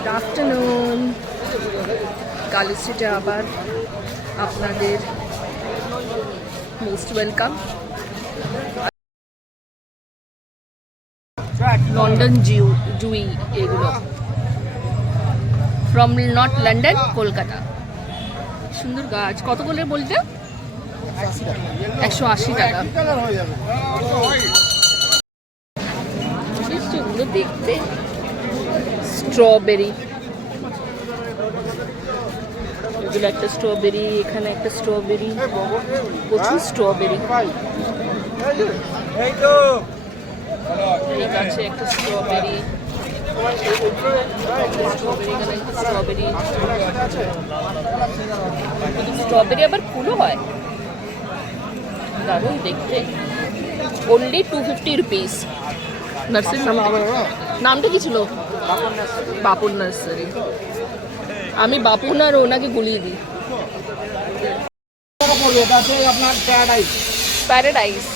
Good afternoon. Kali স্ট্রিটে আবার আপনাদের মোস্ট ওয়েলকাম। লন্ডন জুই এগুলো ফ্রম নট লন্ডন, কলকাতা। সুন্দর গাছ। কত করে বলতে? 180 টাকা। এগুলো দেখতে স্ট্রবেরি, এগুলো একটা স্ট্রবেরি, এখানে একটা স্ট্রবেরি, প্রচুর স্ট্রবেরি। এই গাছে একটা স্ট্রবেরি, স্ট্রবেরি স্ট্রবেরি আবার ফুলও হয়, দারুণ দেখতে। Only 250 rupees. নার্সারির নামটা কি ছিল? বাপুর নার্সারি। আমি বাপুন আর ওনাকে গুলিয়ে দিই। প্যারাডাইস,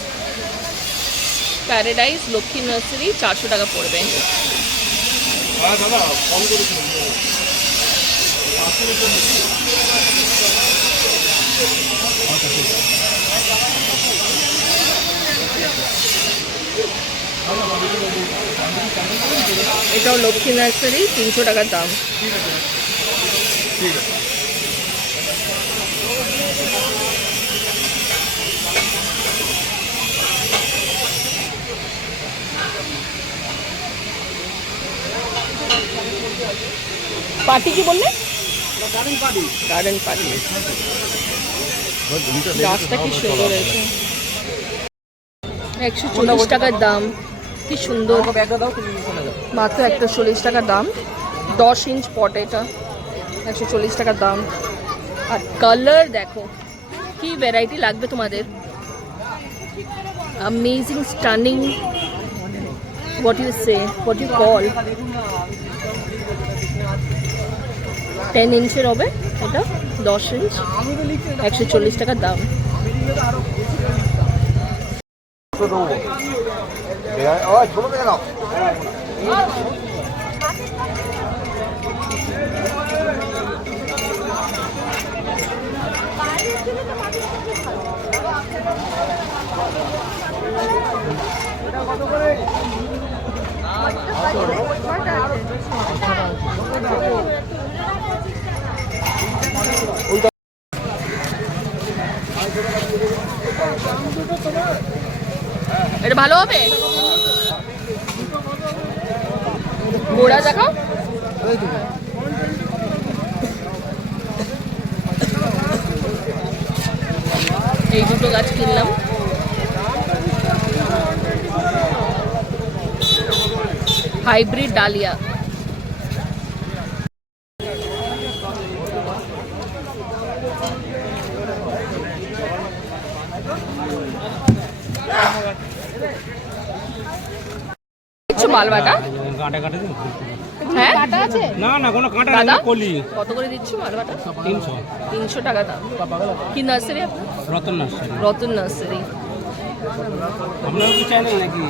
প্যারাডাইস লক্ষ্মী নার্সারি 400 টাকা পড়বে। এটাও লক্ষ্মী নার্সারি, 300 টাকার দাম। পার্টি কি বললে? Garden party. গাছটা কি সুন্দর হয়েছে। 140 টাকার দাম। কি সুন্দর, মাত্র 140 টাকার দাম। 10 ইঞ্চ পট, এটা 140 টাকার দাম। আর কালার দেখো কি ভ্যারাইটি লাগবে তোমাদের। Amazing, stunning, what you say, what you call. 10 ইঞ্চের হবে এটা, 10 ইঞ্চ, 140 টাকার দাম। এটা ভালো হবে। গোড়া দেখাও। এই দুটো গাছ কিনলাম। Hybrid dahlia. মালবাটা হ্যাঁ, না না কোনো কাঁটা নেই, কলি। কত করে দিচ্ছ মালবাটা? 300 টাকা দাম। কি নার্সারি আপনার? রতন নার্সারি। রতন নার্সারি। আপনারা কি চাই নাকি?